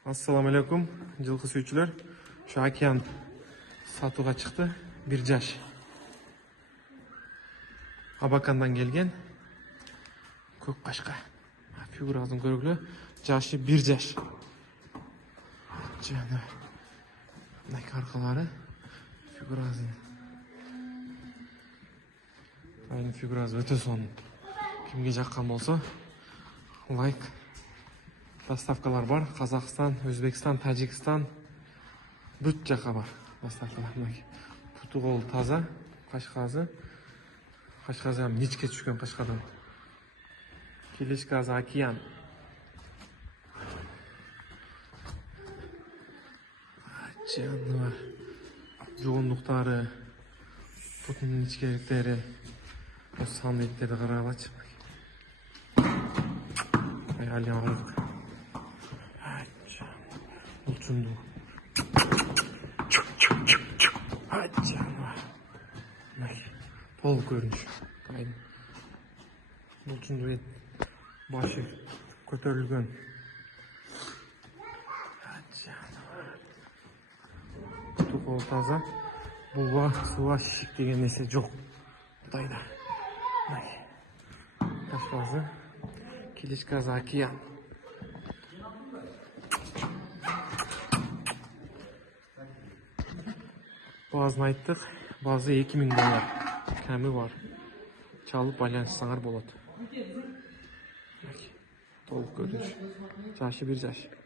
Assalamu alaikum, жылкы сүйүүчүлөр. Şu океан сатууга чыкты. 1 жаш. Абакандан келген. Көк кашка. Фигурасын көргүлө. Жашы 1 жаш. Жана мындай аркалары фигурасы. Айын фигурасы өтө сонун. Кимге жаккан болсо, лайк. Доставкалар бар. Казакстан, Өзбекстан, Тажикстан. Бүт жака бар. Доставкалар. Путу кол таза. Кашказы. Кашказы мичке түшкөн кашкадан. Келишказы океан. Жаныбар. Жоонлуктары. Путунун ичкеректери. Сан эттерди карагылачы. Али агырдык. Улчунду. Толук көрүнүш. Улчунду башы көтөрүлгөн. Тукол таза. Буга суга шишик деген нерсе жок. Кудайда. Кашказы. Келишказы океан. Баазын айттык. Баазы 2000 доллар. Кәмі бар. Чалып байланышсаңар болот. Толук көрүнүш. Жашы 1 жаш.